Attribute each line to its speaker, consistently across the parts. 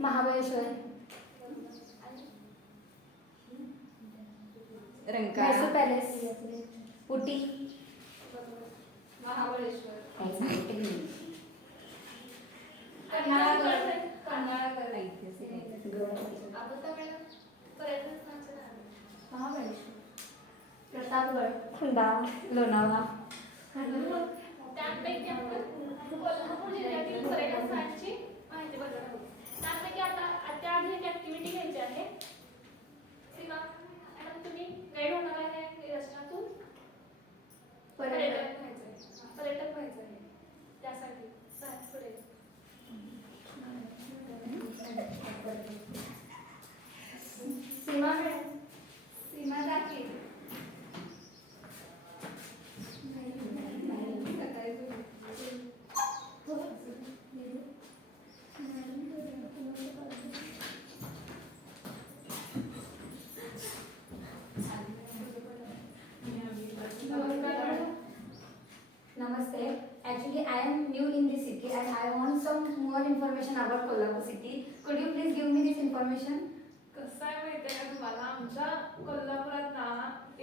Speaker 1: Mahabaleshwar.
Speaker 2: Rankala.
Speaker 1: Palace. Ooty
Speaker 3: Mahabaleshwar.
Speaker 1: काही सांगितलं नाही. I am new in this city and I want some more information about Kolhapur city. Could you please give me this information?
Speaker 4: कसं आहे माहितीये का तुम्हाला आमच्या कोल्हापुरात ना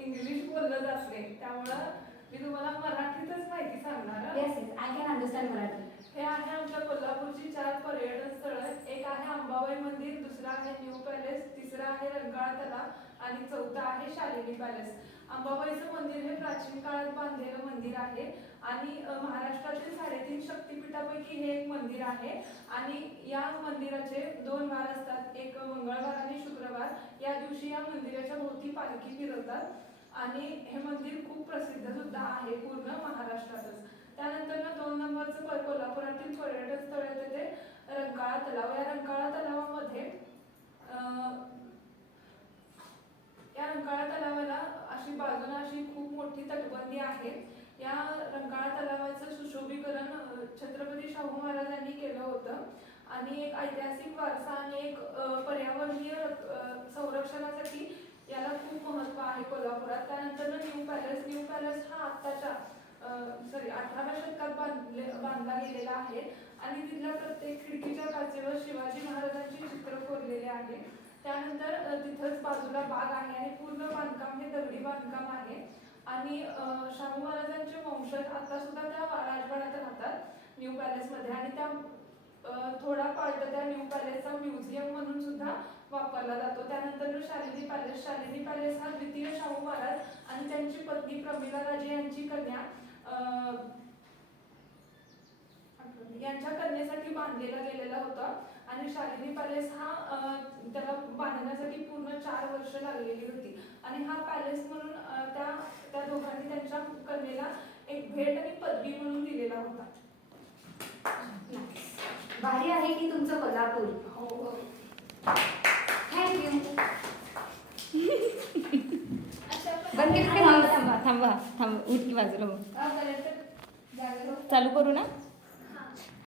Speaker 4: इंग्लिश बोललं जात त्यामुळं मी तुम्हाला मराठीतच माहिती सांगणार
Speaker 1: Yes, yes, I can understand Marathi.
Speaker 4: हे आहे आमच्या कोल्हापूरची चार पर्यटन स्थळं एक आहे अंबाबाई मंदिर दुसरं आहे न्यू पॅलेस तिसरं आहे रंकाळा तलाव आणि चौथं आहे शालिनी पॅलेस. अंबाबाईचं मंदिर हे प्राचीन काळात बांधलेलं मंदिर आहे आणि महाराष्ट्रातील साडेतीन शक्तिपीठापैकी हे एक मंदिर आहे आणि या मंदिराचे दोन वार असतात. एक मंगळवार आणि शुक्रवार. या दिवशी या मंदिराच्या भोवती पालखी फिरवतात आणि हे मंदिर खूप प्रसिद्ध सुद्धा आहे पूर्ण महाराष्ट्रातच. त्यानंतर ना दोन नंबरचं कोल्हापुरातील पर्यटन स्थळ आहे ते रंकाळा तलाव. या रंकाळा तलावामध्ये अं, या रंकाळा तलावाला अशी बाजूला अशी खूप मोठी तटबंदी आहे. या रंकाळा तलावाचं सुशोभीकरण छत्रपती शाहू महाराजांनी केलं होतं. आणि एक ऐतिहासिक वारसा आणि एक पर्यावरणीय संरक्षणासाठी याला खूप महत्त्व आहे कोल्हापुरात. त्यानंतर न्यू पॅलेस न्यू पॅलेस हा आत्ताच्या सॉरी अठराव्या शतकात बांधले बांधला गेलेला आहे. आणि तिथल्या प्रत्येक खिडकीच्या काचेवर शिवाजी महाराजांची चित्र कोरलेले आहे. त्यानंतर तिथंच बाजूला बाग आहे आणि पूर्ण बांधकाम हे दगडी बांधकाम आहे. आणि शाहू महाराजांचे वंशज आता सुद्धा त्या राजवाड्यात राहतात न्यू पॅलेसमध्ये. आणि त्या थोडा पार्ट त्या न्यू पॅलेसचा म्युझियम म्हणून सुद्धा वापरला जातो. त्यानंतर शालिनी पॅलेस शालिनी पॅलेस हा द्वितीय शाहू महाराज आणि त्यांची पत्नी प्रमिला राजे यांची कन्या यांच्या कन्येसाठी बांधलेला गेलेला होता. आणि शालिनी पॅलेस हा त्याला बांधण्यासाठी पूर्ण चार वर्ष लागलेली होती. आणि हा पॅलेस म्हणून त्या त्या दोघांनी त्यांच्या कन्येला एक भेट आणि पदवी म्हणून दिलेला होता.
Speaker 1: भारी आहे की तुमचं कोल्हापूर.
Speaker 4: हो हो?
Speaker 2: थांबा थांबा थांबा थांबा उठ की बाजूला चालू करू ना?